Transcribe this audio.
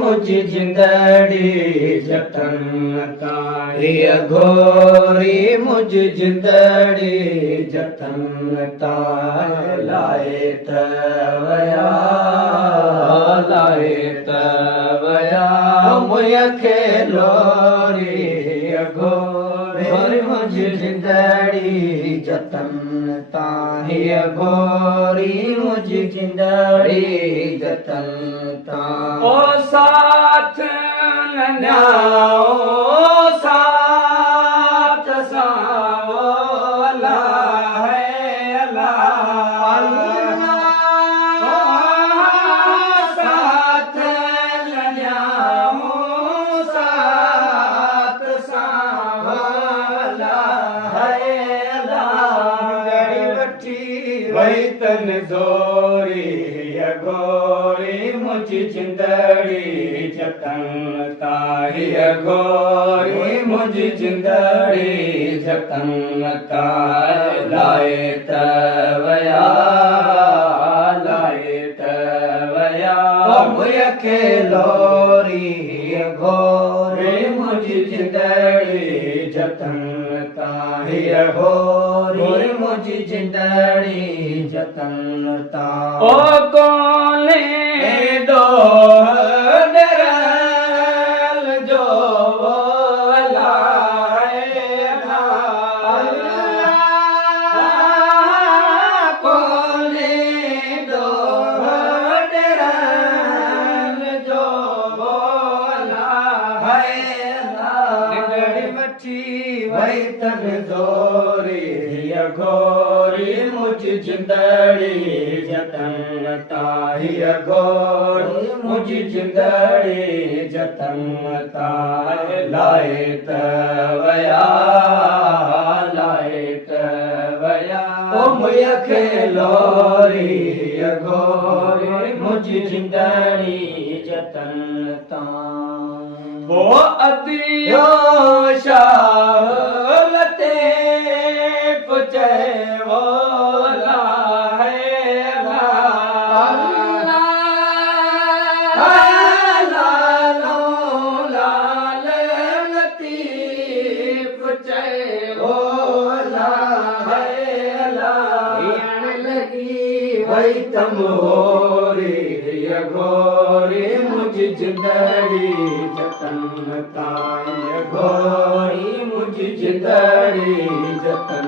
मुझी जिंदड़ी जतन ताई अघोरी मुझी जिंदड़ी जतन ताई लाए तवया मुया खेलोरी अघोरी मुझी जिंदड़ी जतन ताई अघोरी मुझी जिंदड़ी जतन ताई ओ साथ न्याओ साथ साओ अल्लाह है अल्लाह साथ न्याओ साथ साओ अल्लाह है अल्लाह गड़ी बठी वही तन जोरी अघोरी मुझी जिंदड़ी जतन ताई अघोरी मुझी जिंदड़ी जतन ताई लाए तवया मुया खेलोरी अघोरी मुझी जिंदड़ी जतन ताई अघोरी मुझी जिंदड़ी जतन ताई ओ कोने दो दरल जो वही तन जोरी अघोरी मुझी जिंदड़ी जतन ताई अघोरी मुझी जिंदड़ी जतन ताई लाए तवया ओ मुया खेलोरी अघोरी मुझी जिंदड़ी जतन ताई वो अदियो शालते पुचे वो वही तम होरी अघोरी मुझी जिंदड़ी जतन ताई अघोरी मुझी जिंदड़ी जतन